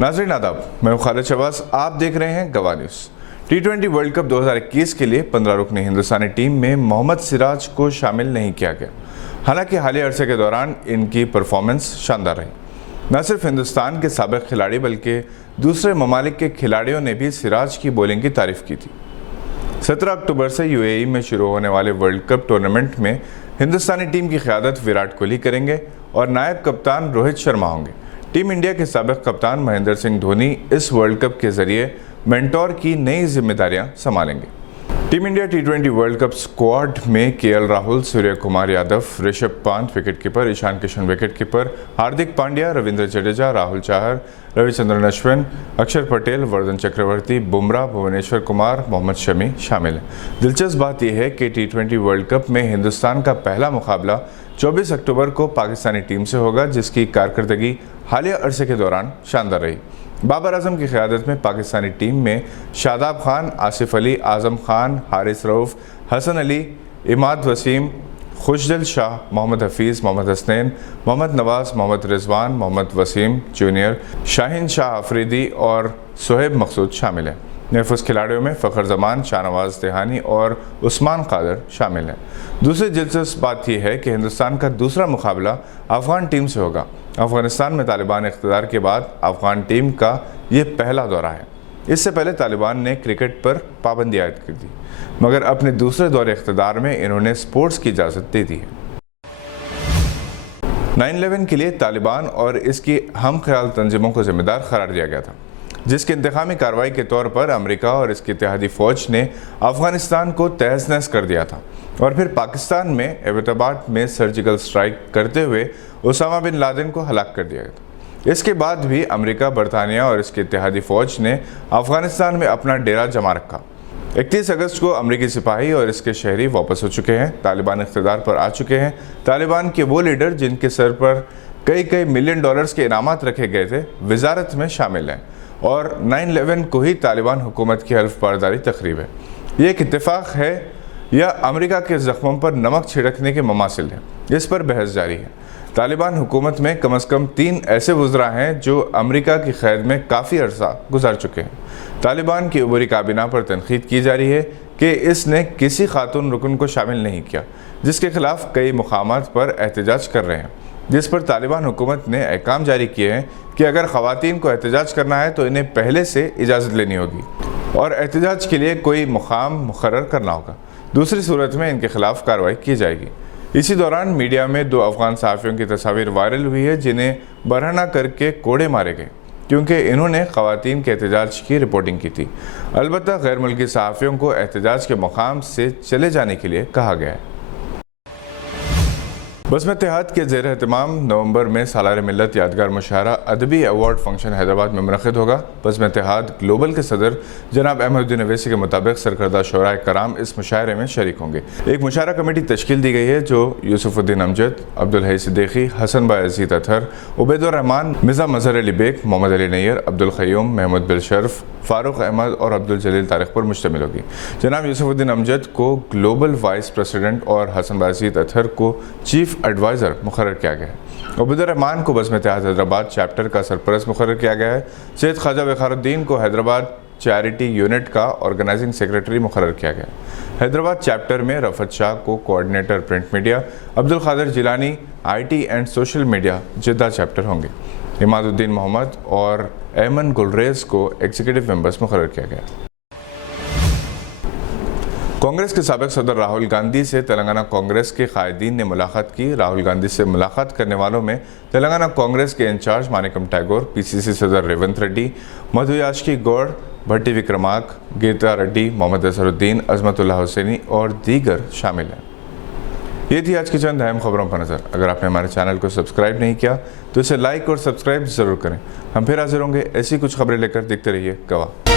नाज़रीन आदाब, मैं खालिद शहबाज, आप देख रहे हैं गवाह न्यूज़। T20 वर्ल्ड कप 2021 के लिए 15 रुकनी हिंदुस्तानी टीम में मोहम्मद सिराज को शामिल नहीं किया गया। हालांकि हालिया अरसे के दौरान इनकी परफॉर्मेंस शानदार रही। न सिर्फ हिंदुस्तान के साबिक खिलाड़ी बल्कि दूसरे ममालिक के खिलाड़ियों ने भी सिराज की बॉलिंग की तारीफ की थी। 17 अक्टूबर से UAE में शुरू होने वाले वर्ल्ड कप टूर्नामेंट में हिंदुस्तानी टीम की क़यादत विराट कोहली करेंगे और नायब कप्तान रोहित शर्मा होंगे। टीम इंडिया के साबिक कप्तान महेंद्र सिंह धोनी इस वर्ल्ड कप के जरिए मेंटोर की नई जिम्मेदारियां संभालेंगे। Team India T20 world cup squad में KL Rahul, Surya Kumar Yadav, Rishabh Pant wicketkeeper, Ishan Kishan wicketkeeper, Hardik Pandya, Ravindra Jadeja, Rahul Chahar, Ravichandran Ashwin, अक्षर पटेल, वर्धन चक्रवर्ती, बुमराह, भुवनेश्वर कुमार, मोहम्मद शमी शामिल हैं। दिलचस्प बात यह है कि T20 वर्ल्ड कप में हिंदुस्तान का पहला मुकाबला 24 अक्टूबर को पाकिस्तानी टीम से होगा, जिसकी कारकर्दगी हालिया अरसे के दौरान शानदार रही। बाबर आजम की क़यादत में पाकिस्तानी टीम में शादाब खान, आसिफ अली, आजम खान, हारिस रऊफ, हसन अली, इमाद वसीम, खुशदिल शाह, मोहम्मद हफीज़, मोहम्मद हसनैन, मोहम्मद नवाज़, मोहम्मद रिजवान, मोहम्मद वसीम जूनियर, शाहीन शाह अफरीदी और सुहेब मकसूद शामिल हैं। महफूज खिलाड़ियों में फ़खर जमान, शाहनवाज तिहानी और उस्मान कादर शामिल हैं। दूसरी दिलचस्प बात यह है कि हिंदुस्तान का दूसरा मुकाबला अफ़गान टीम से होगा। अफ़गानिस्तान में तालिबान इक़्तिदार के बाद अफ़गान टीम का ये पहला दौरा है। इससे पहले तालिबान ने क्रिकेट पर पाबंदी आयद कर दी, मगर अपने दूसरे दौरे इक़्तिदार में इन्होंने स्पोर्ट्स की इजाज़त दे दी है। 9/11 के लिए तालिबान और इसकी हम ख्याल तंजीमों को जिम्मेदार करार दिया गया था, जिसकी इंतकामी कार्रवाई के तौर पर अमेरिका और इसकी इत्तेहादी फ़ौज ने अफ़गानिस्तान को तहस नहस कर दिया था और फिर पाकिस्तान में एबटाबाद में सर्जिकल स्ट्राइक करते हुए उसामा बिन लादेन को हलाक कर दिया गया था। इसके बाद भी अमेरिका, बरतानिया और इसकी इत्तेहादी फ़ौज ने अफ़गानिस्तान में अपना डेरा जमा रखा। 31 अगस्त को अमरीकी सिपाही और इसके शहरी वापस हो चुके हैं। तालिबान इक़्तिदार पर आ चुके हैं। तालिबान के वो लीडर जिनके सर पर कई मिलियन डॉलर्स के इनामात रखे गए थे, वजारत में शामिल हैं और 9/11 को ही तालिबान हुकूमत की हल्फ बारदारी तकरीब है। ये एक इत्तेफाक है या अमेरिका के ज़ख्मों पर नमक छिड़कने के ममासिल है, इस पर बहस जारी है। तालिबान हुकूमत में कम से कम 3 ऐसे वज़रा हैं जो अमेरिका की क़ैद में काफ़ी अरसा गुजार चुके हैं। तालिबान की उबरी काबीना पर तनकीद की जा रही है कि इसने किसी खातून रुकन को शामिल नहीं किया, जिसके खिलाफ कई मुकामात पर एहतजाज कर रहे हैं, जिस पर तालिबान हुकूमत ने अहकाम जारी किए हैं कि अगर ख़वातीन को एहतजाज करना है तो इन्हें पहले से इजाज़त लेनी होगी और एहतजाज के लिए कोई मुकाम मुकर्रर करना होगा। दूसरी सूरत में इनके खिलाफ कार्रवाई की जाएगी। इसी दौरान मीडिया में 2 अफ़गान सहाफ़ियों की तस्वीर वायरल हुई है, जिन्हें बरहना करके कोड़े मारे गए क्योंकि इन्होंने ख़वातीन के एहतजाज की रिपोर्टिंग की थी। अलबत्ता गैर मुल्की सहाफ़ियों को एहतजाज के मकाम से चले जाने के लिए कहा गया है। बज़्म इत्तेहाद के ज़ेर एहतमाम नवंबर में सालार मिल्लत यादगार मुशायरा अदबी अवार्ड फंक्शन हैदराबाद में मुनक़िद होगा। बज़्म इत्तेहाद ग्लोबल के सदर जनाब अहमदुद्दीन अवैसी के मुताबिक सरकर्दा शोराए कराम इस मुशायरे में शरीक होंगे। एक मुशायरा कमेटी तश्कील दी गई है जो यूसुफ़ुद्दीन अमजद, अब्दुल हई सिद्दीकी, हसन बायज़ीद अतहर, उबैदुर रहमान, मिर्ज़ा मज़हर अली बेग, मोहम्मद अली नैयर, अब्दुल क़य्यूम, महमूद बिलशरफ, फ़ारूक अहमद और अब्दुल जलील तारिक पर मुश्तमिल होगी। जनाब यूसुफ़ुद्दीन अमजद को ग्लोबल वाइस प्रेसिडेंट और हसन बायज़ीद अतहर को चीफ एडवाइज़र मुकर्रर किया गया है। उबैदुर रहमान को बज़्म इत्तेहाद हैदराबाद चैप्टर का सरपरस्त मुकर्रर किया गया है। सैयद ख्वाजा वक़ारुद्दीन को हैदराबाद चैरिटी यूनिट का ऑर्गेनाइजिंग सेक्रेटरी मुकर्रर किया गया है। हैदराबाद चैप्टर में रफ़त शाह को coordinator print media, Abdul Qadir Jilani IT and social media Jeddah chapter होंगे। इमादुद्दीन मोहम्मद और ऐमन गुलरेज़ को एग्जीक्यूटिव मेंबर्स मुकर्रर किया गया। कांग्रेस के साबिक सदर राहुल गांधी से तेलंगाना कांग्रेस के कायदीन ने मुलाकात की। राहुल गांधी से मुलाकात करने वालों में तेलंगाना कांग्रेस के इंचार्ज मानिकम टैगोर, PCC सदर रेवंत रेड्डी, मधु याशकी गौड़, भट्टी विक्रमार्क, गीता रेड्डी, मोहम्मद अजहरुद्दीन, अजमतुल्लाह हुसैनी और दीगर शामिल हैं। ये थी आज की चंद अहम खबरों पर नज़र। अगर आपने हमारे चैनल को सब्सक्राइब नहीं किया तो इसे लाइक और सब्सक्राइब ज़रूर करें। हम फिर हाजिर होंगे ऐसी कुछ खबरें लेकर। देखते रहिए गवाह।